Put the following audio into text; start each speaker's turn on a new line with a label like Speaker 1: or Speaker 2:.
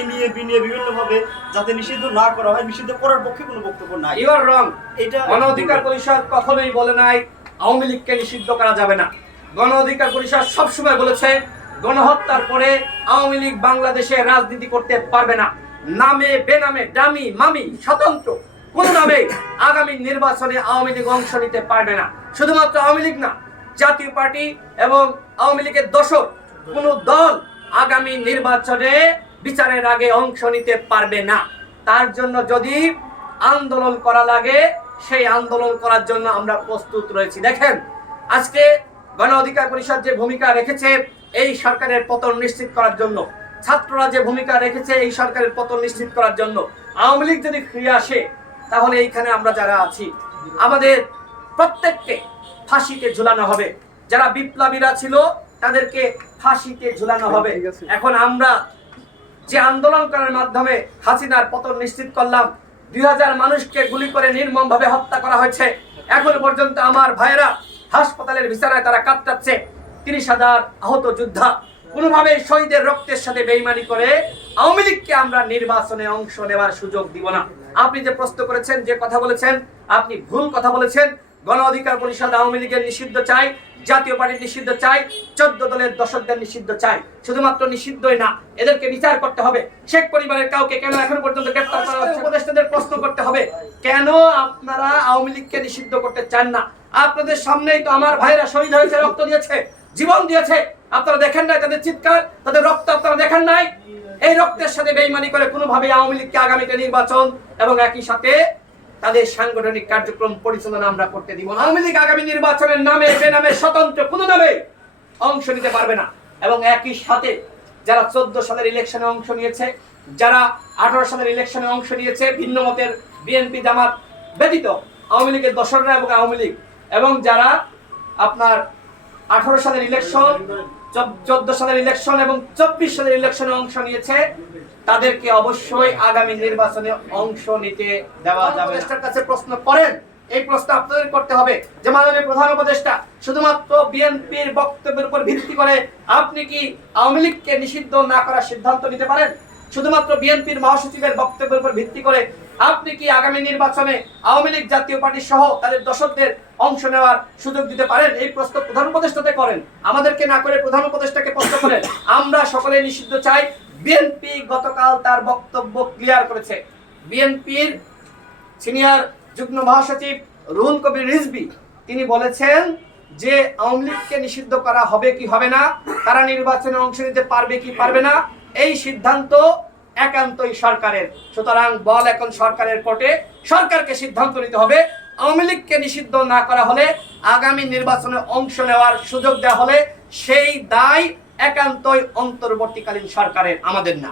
Speaker 1: এ নিয়ে বি নিয়ে যাতে নিষিদ্ধ না করা হয় নিষিদ্ধ করার পক্ষে কোনো বক্তব্য নাই।
Speaker 2: ইউ আর রং
Speaker 1: এটা
Speaker 2: গণ অধিকার পরিষদ কখনোই বলে নাই আওয়ামী লীগকে নিষিদ্ধ করা যাবে না। গণ অধিকার পরিষদ সবসময় বলেছে গণহত্যার পরে আওয়ামী লীগ বাংলাদেশে রাজনীতি করতে পারবে না। নামে বেনামে ডামি মামি স্বতন্ত্র কোন নামে আগামী নির্বাচনে আওয়ামী লীগ অংশ নিতে পারবে না। শুধুমাত্র আওয়ামী লীগ না জাতীয় পার্টি এবং আওয়ামী লীগের দশক কোন দল আগামী নির্বাচনে বিচারের আগে অংশ নিতে পারবে না। তার জন্য যদি আন্দোলন করা লাগে সেই আন্দোলন করার জন্য আমরা প্রস্তুত রয়েছি। দেখেন আজকে গণ অধিকার পরিষদ যে ভূমিকা রেখেছে এই সরকারের পতন নিশ্চিত করার জন্য ছাত্ররা যে ভূমিকা রেখেছে এই সরকারের পতন নিশ্চিত করার জন্য আওয়ামী লীগ যদি ফিরে আসে তাহলে এইখানে আমরা যারা আছি আমাদের প্রত্যেককে ফাঁসিতে ঝুলানো হবে। যারা বিপ্লবীরা ছিল তাদেরকে ফাঁসিতে ঝুলানো হবে। এখন আমরা যে আন্দোলন করার মাধ্যমে হাসিনার পতন নিশ্চিত করলাম, দুই হাজার মানুষকে গুলি করে নির্মম ভাবে হত্যা করা হয়েছে। এখন পর্যন্ত আমার ভাইয়েরা হাসপাতালের বিছানায় তারা কাতরাচ্ছে। তিরিশ হাজার আহত যোদ্ধা কোনোভাবে শহীদের রক্তের সাথে বেইমানি করে আওয়ামী লীগকে আমরা নির্বাচনে অংশ নেওয়ার সুযোগ দিব না। আপনি যে প্রশ্ন করেছেন, যে কথা বলেছেন, আপনি ভুল কথা বলেছেন গণ অধিকার পরিষদ আওয়ামী লীগের নিষিদ্ধ চাই, জাতীয় পার্টির নিষিদ্ধ চাই, চোদ্দ দলের দশকদের নিষিদ্ধ চাই। শুধুমাত্র নিষিদ্ধই না, এদেরকে বিচার করতে হবে। শেখ পরিবারের কাউকে কেন এখন পর্যন্ত গ্রেফতার করা হচ্ছে? উপদেষ্টাদের প্রশ্ন করতে হবে। কেন আপনারা আওয়ামী লীগকে নিষিদ্ধ করতে চান না? আপনাদের সামনেই তো আমার ভাইরা শহীদ হয়েছে, রক্ত দিয়েছে, জীবন দিয়েছে। আপনারা দেখেন নাই তাদের চিৎকার? তাদের রক্ত আপনারা দেখেন নাই? এই রক্তের সাথে বেইমানি করে কোনোভাবে আওয়ামী লীগকে আগামীতে নির্বাচন এবং একই সাথে তাদের সাংগঠনিক কার্যক্রম পরিচালনা আমরা করতে দিব। আওয়ামী লীগ আগামী নির্বাচনের নামে, বেনামে, স্বতন্ত্র, কোনো নামে অংশ নিতে পারবে না। এবং একই সাথে যারা চোদ্দ সালের ইলেকশনে অংশ নিয়েছে, যারা আঠারো সালের ইলেকশনে অংশ নিয়েছে, ভিন্ন মতের বিএনপি জামাত ব্যতীত আওয়ামী লীগের দশররা এবং আওয়ামী লীগ। এবং যারা আপনার আঠারো সালের ইলেকশন চোদ্দ সালের ইলেকশন এবং চব্বিশ সালের ইলেকশনে অংশ নিয়েছে। তাদেরকে অবশ্যই আগামী নির্বাচনে অংশ নিতে দেওয়া যাবে কাছে প্রশ্ন করেন। এই প্রশ্ন আপনাদের করতে হবে। যে মাননীয় প্রধান উপদেষ্টা শুধুমাত্র বিএনপির বক্তব্যের উপর ভিত্তি করে আপনি কি আওয়ামী লীগকে নিষিদ্ধ না করার সিদ্ধান্ত নিতে পারেন? শুধুমাত্র বিএনপির মহাসচিবের বক্তব্যের উপর ভিত্তি করে আপনি কি আগামী নির্বাচনে আওয়ামী লীগ জাতীয় পার্টি সহ তাদের দশকদের অংশ নেওয়ার সুযোগ দিতে পারেন? এই প্রশ্ন প্রধান উপদেষ্টাতে করেন। আমাদেরকে না করে প্রধান উপদেষ্টাকে প্রশ্ন করেন। আমরা সকলে নিষিদ্ধ চাই। বিএনপি গতকাল তার বক্তব্য ক্লিয়ার করেছে। বিএনপির সিনিয়র যুগ্ম মহাসচিব রুহুল কবির রিজবি তিনি বলেছেন যে আওয়ামী লীগকে নিষিদ্ধ করা হবে কি হবে না তারা নির্বাচনে অংশ নিতে পারবে কি পারবে না, এই সিদ্ধান্ত একান্তই সরকারের। সুতরাং বল এখন সরকারের কোর্টে। সরকারকে সিদ্ধান্ত নিতে হবে। আওয়ামী লীগকে নিষিদ্ধ না করা হলে, আগামী নির্বাচনে অংশ নেওয়ার সুযোগ দেওয়া হলে, সেই দায় একান্তই অন্তর্বর্তীকালীন সরকারের, আমাদের না।